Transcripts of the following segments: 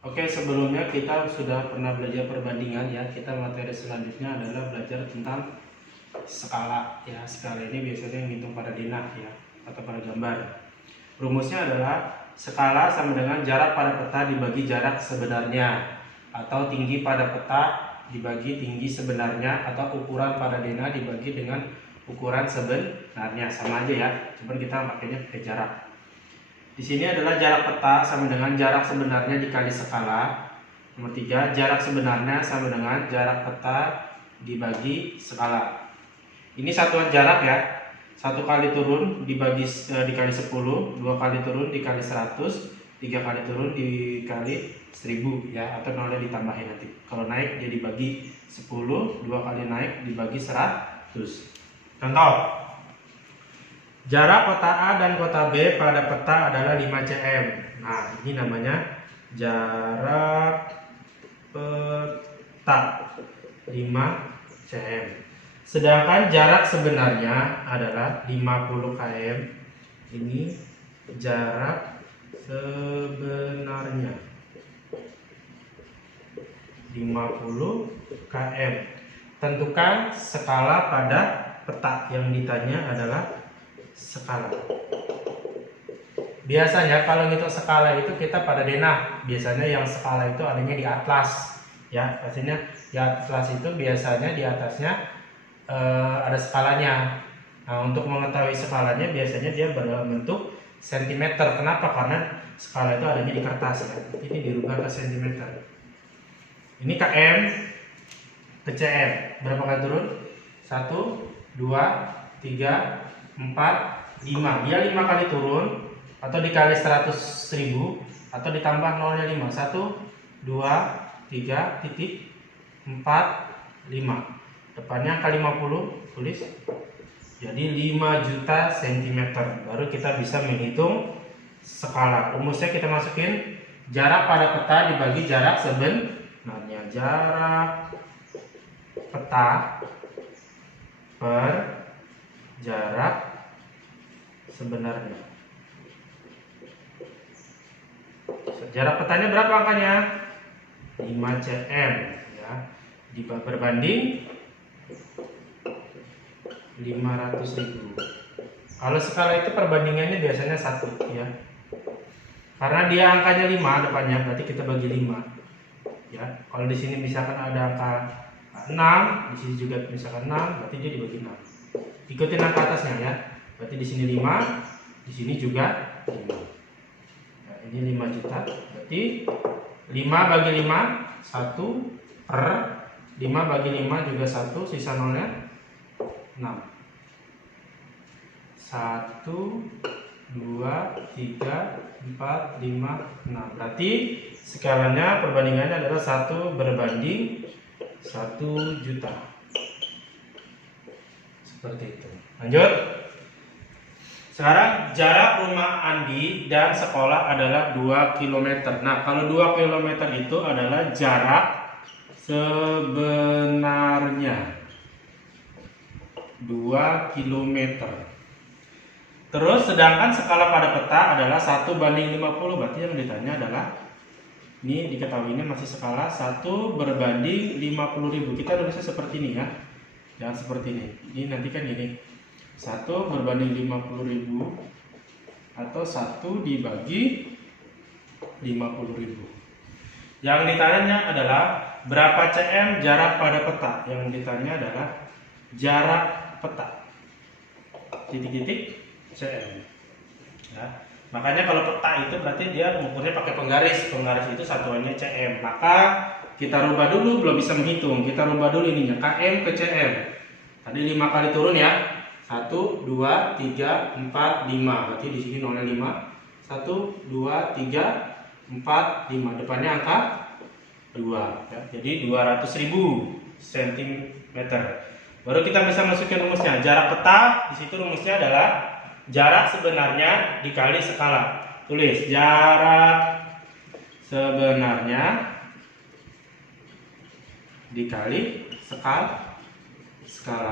Oke, sebelumnya kita sudah pernah belajar perbandingan ya. Kita materi selanjutnya adalah belajar tentang skala ya. Skala ini biasanya menghitung pada denah ya atau pada gambar. Rumusnya adalah skala sama dengan jarak pada peta dibagi jarak sebenarnya, atau tinggi pada peta dibagi tinggi sebenarnya, atau ukuran pada denah dibagi dengan ukuran sebenarnya. Sama aja ya, cuman kita pakainya pakai jarak. Di sini adalah jarak peta sama dengan jarak sebenarnya dikali skala. Nomor 3, jarak sebenarnya sama dengan jarak peta dibagi skala. Ini satuan jarak ya. 1 kali turun dibagi dikali 10, 2 kali turun dikali 100, 3 kali turun dikali 1000 ya, atau nolnya ditambahin nanti. Kalau naik dia dibagi 10, 2 kali naik dibagi 100. Contoh. Jarak kota A dan kota B pada peta adalah 5 cm. Nah, ini namanya jarak peta 5 cm. Sedangkan jarak sebenarnya adalah 50 km. Ini jarak sebenarnya 50 km. Tentukan skala pada peta. Yang ditanya adalah skala. Biasanya kalau ngitung skala itu kita pada denah. Biasanya yang skala itu adanya di atlas ya. Pastinya di atlas itu biasanya di atasnya ada skalanya. Nah, untuk mengetahui skalanya biasanya dia berdalam bentuk cm. Kenapa? Karena skala itu adanya di kertas ya. Ini dirubah ke cm. Ini km ke cm. Berapa kali turun? 1, 2, 3, 4, 5. Dia 5 kali turun, atau dikali 100.000, atau ditambah nolnya 5. 1, 2, 3, titik 4, 5. Depannya angka 50, tulis. Jadi 5 juta cm. Baru kita bisa menghitung skala. Rumusnya kita masukin jarak pada peta dibagi jarak sebenarnya. Jarak peta per jarak sebenarnya. Jarak petanya berapa angkanya? 5 cm ya. Berbanding 500.000. Kalau skala itu perbandingannya biasanya 1 ya. Karena dia angkanya 5 depannya, berarti kita bagi 5 ya. Kalau di sini misalkan ada angka 6, di sini juga misalkan 6, berarti dia dibagi 6. Ikutin angka atasnya ya. Berarti di sini 5, di sini juga 5. Nah, ini 5 juta. Berarti 5 bagi 5 1 per 5 bagi 5 juga 1, sisa nolnya 6. 1, 2, 3, 4, 5, 6. Berarti skalanya perbandingannya adalah 1 berbanding 1 juta. Seperti itu. Lanjut. Sekarang jarak rumah Andi dan sekolah adalah 2 km. Nah, kalau 2 km itu adalah jarak sebenarnya. 2 km. Terus sedangkan skala pada peta adalah 1 banding 50. Berarti yang ditanya adalah, ini diketahuinya masih skala 1 berbanding 50.000. Kita tulisnya seperti ini ya. Jangan seperti ini. Ini nanti kan gini. 1 berbanding 50.000 atau 1 dibagi 50.000. Yang ditanya adalah berapa cm jarak pada peta. Yang ditanya adalah jarak peta. Titik-titik cm. Ya. Makanya kalau peta itu berarti dia mengukurnya pakai penggaris. Penggaris itu satuannya cm. Maka kita rubah dulu, belum bisa menghitung. Kita rubah dulu ininya, km ke cm. Tadi 5 kali turun ya. 1, 2, 3, 4, 5. Berarti di sini nolnya 5. 1, 2, 3, 4, 5. Depannya angka 2 ya. Jadi 200.000 cm. Baru kita bisa masukin rumusnya. Jarak peta, di situ rumusnya adalah jarak sebenarnya dikali skala. Tulis jarak sebenarnya dikali skala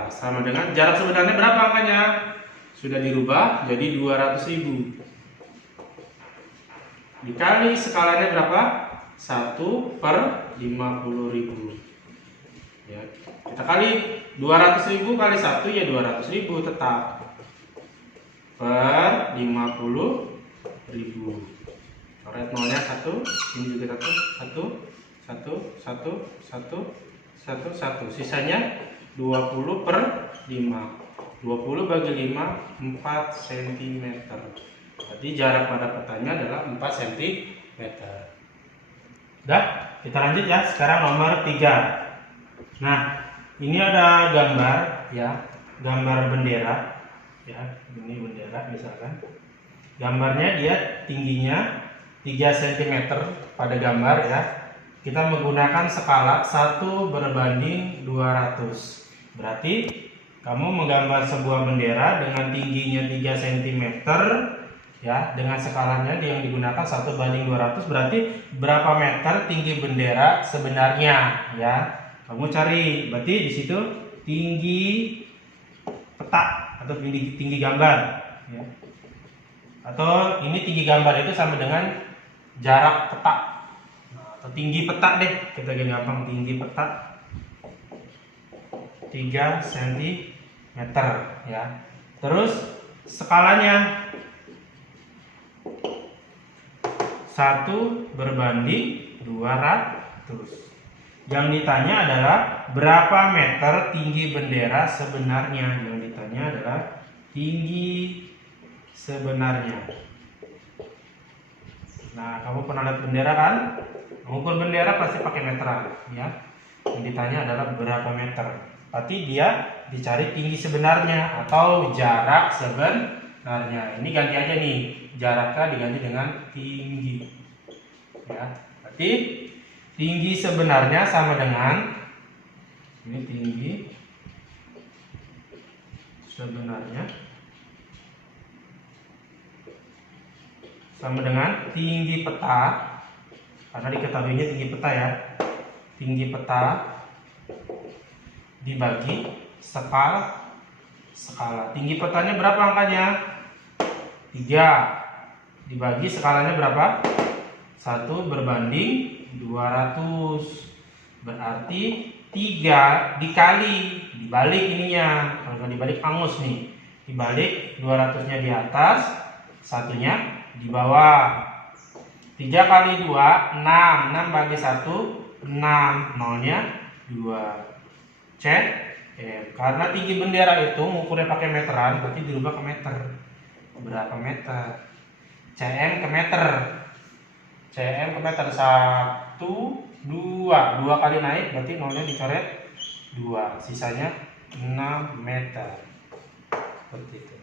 sama dengan jarak sebenarnya berapa angkanya? Sudah dirubah jadi 200.000. Dikali skalanya berapa? 1 per 50.000 ya. Kita kali 200.000 kali 1 ya 200.000 tetap per 50.000. Coret nolnya 1, ini juga 1, sisanya 20 per 5. 20 bagi 5 4 cm. Berarti jarak pada petanya adalah 4 cm. Udah, kita lanjut ya. Sekarang nomor 3. Nah, ini ada gambar ya, gambar bendera ya. Ini bendera misalkan. Gambarnya dia tingginya 3 cm pada gambar ya. Kita menggunakan skala 1 berbanding 200. Berarti kamu menggambar sebuah bendera dengan tingginya 3 cm ya, dengan skalanya yang digunakan 1 banding 200. Berarti berapa meter tinggi bendera sebenarnya ya. Kamu cari, berarti di situ tinggi peta atau tinggi gambar ya. Atau ini tinggi gambar itu sama dengan jarak peta. Atau tinggi peta deh, kita gampang, tinggi peta 3 cm ya. Terus skalanya 1 berbanding 200. Yang ditanya adalah berapa meter tinggi bendera sebenarnya. Yang ditanya adalah tinggi sebenarnya. Nah, kamu pernah lihat bendera kan? Mengukur bendera pasti pakai meteran ya. Yang ditanya adalah berapa meter. Berarti dia dicari tinggi sebenarnya atau jarak sebenarnya. Ini ganti aja nih, jaraknya diganti dengan tinggi ya. Berarti tinggi sebenarnya sama dengan ini, tinggi sebenarnya sama dengan tinggi peta, karena diketahuinya tinggi peta ya. Tinggi peta dibagi skala. Tinggi petanya berapa angkanya? 3 dibagi skalanya berapa? 1 berbanding 200. Berarti 3 dikali, dibalik ininya. Kalau nggak dibalik angus nih. Dibalik 200-nya di atas, 1-nya di bawah. 3 kali 2 6. 6 bagi 1 6. Nolnya 2. cm. Karena tinggi bendera itu ngukurnya pakai meteran, berarti dirubah ke meter. Berapa meter? Cm ke meter. Cm ke meter 1 2. 2 kali naik berarti nolnya dicoret 2. Sisanya 6 meter. Seperti itu.